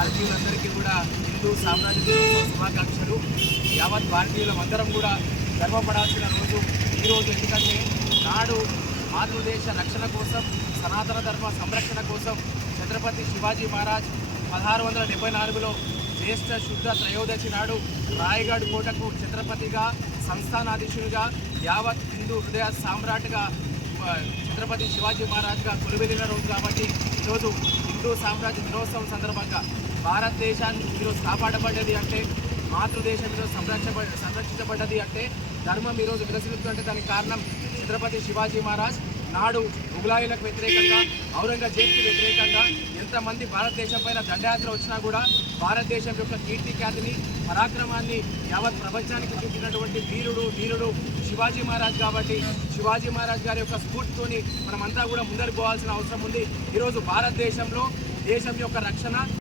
భారతీయులందరికీ కూడా హిందూ సామ్రాజ్య దినోత్సవ శుభాకాంక్షలు. యావత్ భారతీయులందరం కూడా గర్వపడాల్సిన రోజు ఈరోజు. ఎందుకంటే నాడు మాతృదేశ రక్షణ కోసం, సనాతన ధర్మ సంరక్షణ కోసం ఛత్రపతి శివాజీ మహారాజ్ 1674లో జ్యేష్ఠ శుద్ధ త్రయోదశి నాడు రాయగఢ్ కోటకు ఛత్రపతిగా, సంస్థానాధీశునిగా, యావత్ హిందూ హృదయ సామ్రాట్గా ఛత్రపతి శివాజీ మహారాజ్గా కొలువెళ్ళిన రోజు. కాబట్టి ఈరోజు హిందూ సామ్రాజ్య దినోత్సవం సందర్భంగా భారతదేశాన్ని ఈరోజు కాపాడబడ్డది అంటే, మాతృదేశం ఈరోజు సంరక్షించబడ్డది అంటే, ధర్మం ఈరోజు విలసిల్లుతుంటే దానికి కారణం ఛత్రపతి శివాజీ మహారాజ్. నాడు ముఘలాయులకు వ్యతిరేకంగా, ఔరంగజేబ్కి వ్యతిరేకంగా ఎంతమంది భారతదేశం పైన దండయాత్ర వచ్చినా కూడా భారతదేశం యొక్క కీర్తి ఖ్యాతిని, పరాక్రమాన్ని యావత్ ప్రపంచానికి చూపినటువంటి వీరుడు శివాజీ మహారాజ్. కాబట్టి శివాజీ మహారాజ్ గారి యొక్క స్ఫూర్తితోని మనమంతా కూడా ముందరికి పోవాల్సిన అవసరం ఉంది. ఈరోజు భారతదేశంలో దేశం యొక్క రక్షణ